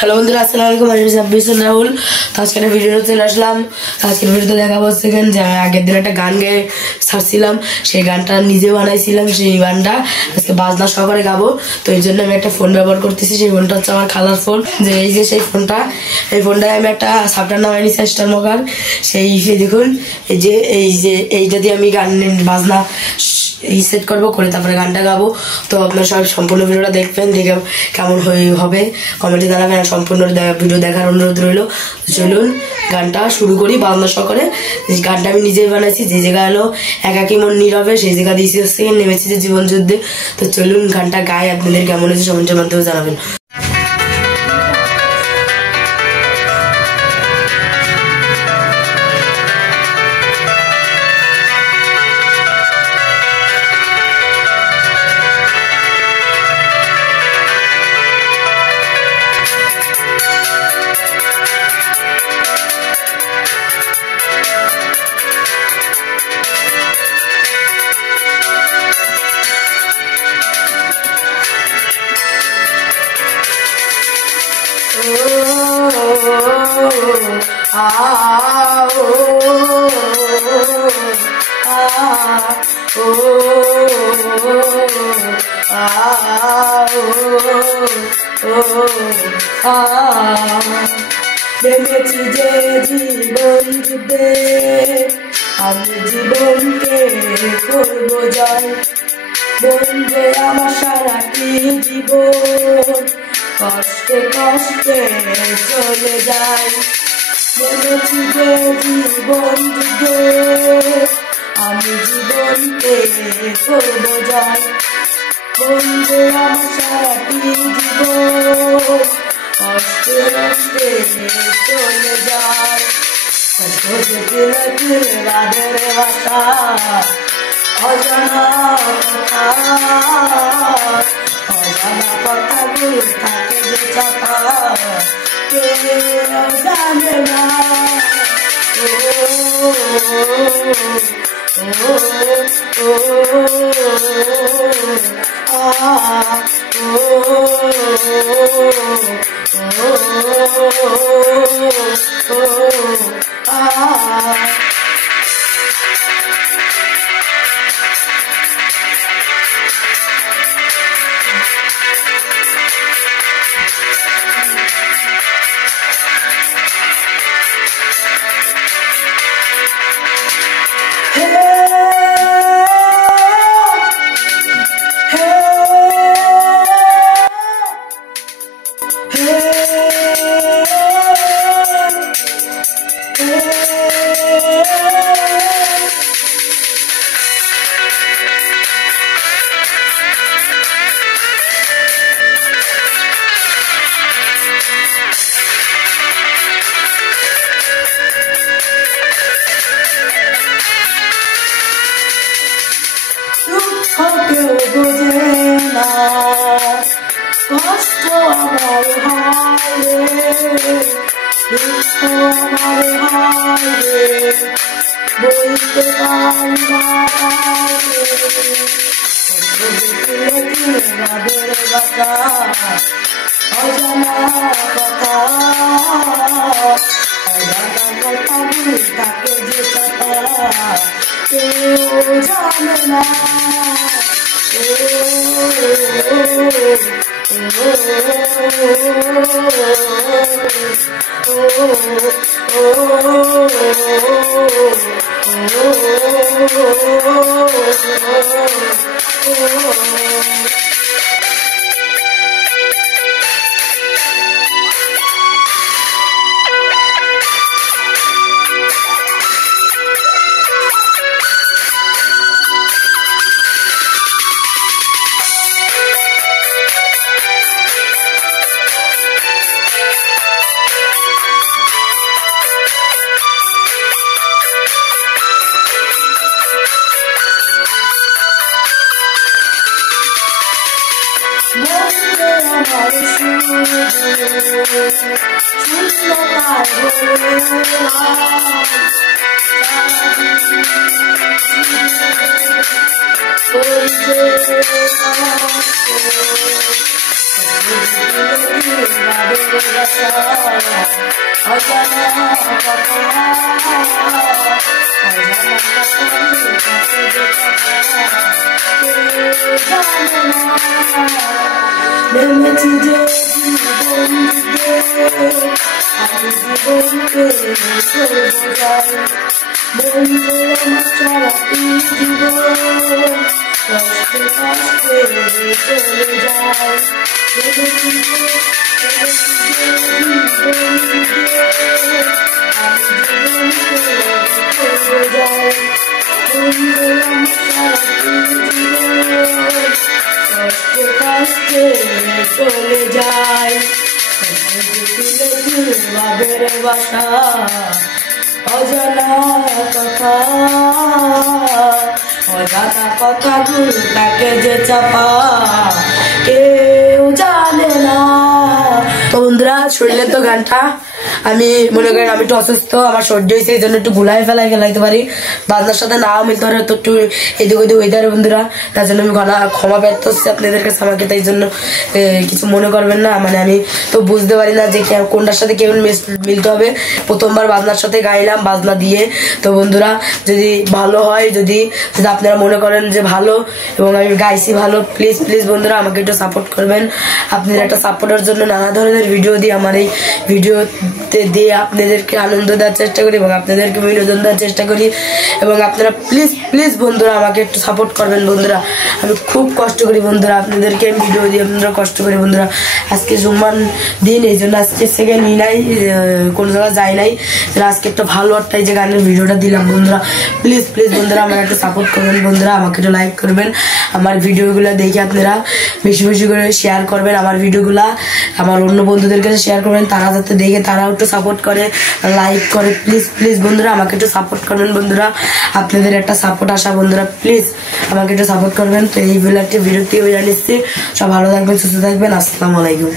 Hello বন্ধুরা, আসসালামু আলাইকুম। আমি সাব্বির রাহুল। তো আজকের ভিডিওতে চলে আসলাম। আজকের ভিডিওতে দেখাবো সেকেন্ড যে আমি আগের দিন একটা গান গেয়ে ছাড়ছিলাম, সেই গানটা নিজে বানাইছিলাম। সেই গানটা আজকে বাজনা সহকারে গাবো। তো এই জন্য আমি একটা ফোন ব্যবহার করতেছি। সেই ফোনটা হচ্ছে আমার খালার ফোন। যে এই যে সেই ফোনটা, এই ফোনটায় আমি একটা সফটওয়্যার নামাই নিচ্ছি স্টার মকার। সেই দেখুন, এইটা দিয়ে আমি গান বাজনা সেট করবো, করে তারপরে গানটা গাবো। তো আপনারা সবাই সম্পূর্ণ ভিডিওটা দেখবেন, দেখে কেমন হবে কমেন্টে জানাবেন। আর সম্পূর্ণ ভিডিও দেখার অনুরোধ রইল। চলুন গানটা শুরু করি বাংলা সহকারে। গানটা আমি নিজেই বানাইছি। যে জায়গা হলো একাকি মন নীরবে, সেই জায়গা দিয়েছি হচ্ছে নেমেছি যে জীবন যুদ্ধে। তো চলুন গানটা গায়ে, আপনাদের কেমন হয়েছে কমেন্টের মাধ্যমে জানাবেন। নেমেছি যে জীবন যুদ্ধে, আমি জীবনকে করবো জয়। বন্ধে আমার সারাটি জীবন কষ্টে কষ্টে চলে যায়। নেমেছি যে জীবন যুদ্ধে, আমি জীবনকে করবো জয়। বন্ধে আমার সারাটি জীবন কষ্টে কষ্টে চলে যায়। কষ্ট যেতে ফিরে রাধের বাসা, অজানা কথা, অজানা কথাগুলো থাকে যে চাপা, কেউ জানে না। কেউ বোঝে না কষ্ট আমার হয় রে, দুঃখ আমার হয় রে, বলতে পারি না রাধের বাসা, অজানা কথা, অজানা কথাগুলো থাকে যে কথা, কেউ জানে না। আমার শূন্যতায় ভরে চলে যায় বাবের বাসা অজানা কথা অজানা কথাগুলো তাকে যে চাপা কেউ জানে না। তো বন্ধুরা শুনলেন তো গানটা। আমি মনে করেন আমি একটু অসুস্থ, আমার সর্দি হয়েছে, এই জন্য একটু গুলাই ফেলাইতে পারি, বাজনার সাথে নাও মিলতে পারে, তো একটু এদিক ওইদিক ওইদারে বন্ধুরা, তার জন্য আমি ক্ষমা ব্যর্থ হচ্ছি আপনাদের কাছে। আমাকে তাই জন্য কিছু মনে করবেন না, মানে আমি তো বুঝতে পারি না যে কোনটার সাথে কেমন মিলতে হবে। প্রথমবার বাজনার সাথে গাইলাম বাজনা দিয়ে। তো বন্ধুরা যদি ভালো হয়, যদি আপনারা মনে করেন যে ভালো এবং আমি গাইছি ভালো, প্লিজ প্লিজ বন্ধুরা আমাকে একটু সাপোর্ট করবেন। আপনাদের একটা সাপোর্টের জন্য নানা ধরনের ভিডিও দিই, আমার এই ভিডিওতে দিয়ে আপনাদেরকে আনন্দ দেওয়ার চেষ্টা করি এবং আপনাদেরকে বিনোদন দেওয়ার চেষ্টা করি। এবং আপনারা প্লিজ প্লিজ বন্ধুরা আমাকে একটু সাপোর্ট করবেন বন্ধুরা। আমি খুব কষ্ট করি বন্ধুরা, আপনাদেরকে ভিডিও দিয়ে আপনারা কষ্ট করি বন্ধুরা। আজকে জুম্মার দিন, এই জন্য আজকে সেকেন্ড নাই, কোনো জায়গায় যাই নাই, আজকে একটা ভালো একটা যে গানের ভিডিওটা দিলাম বন্ধুরা। প্লিজ প্লিজ বন্ধুরা আমাকে একটু সাপোর্ট করবেন বন্ধুরা, আমাকে একটু লাইক করবেন, আমার ভিডিওগুলো দেখে আপনারা বেশি বেশি করে শেয়ার করবেন আমার ভিডিওগুলা, আমার অন্য বন্ধুদের কাছে শেয়ার করবেন, তারা যাতে দেখে তারাও একটু সাপোর্ট করে, লাইক করে। প্লিজ প্লিজ বন্ধুরা আমাকে একটু সাপোর্ট করবেন বন্ধুরা, আপনাদের একটা সাপোর্ট আসা বন্ধুরা, প্লিজ আমাকে একটু সাপোর্ট করবেন। তো এই বেলা একটা বিরক্তি হয়ে জানিয়েছি, সব ভালো থাকবেন, সুস্থ থাকবেন, আসসালামু আলাইকুম।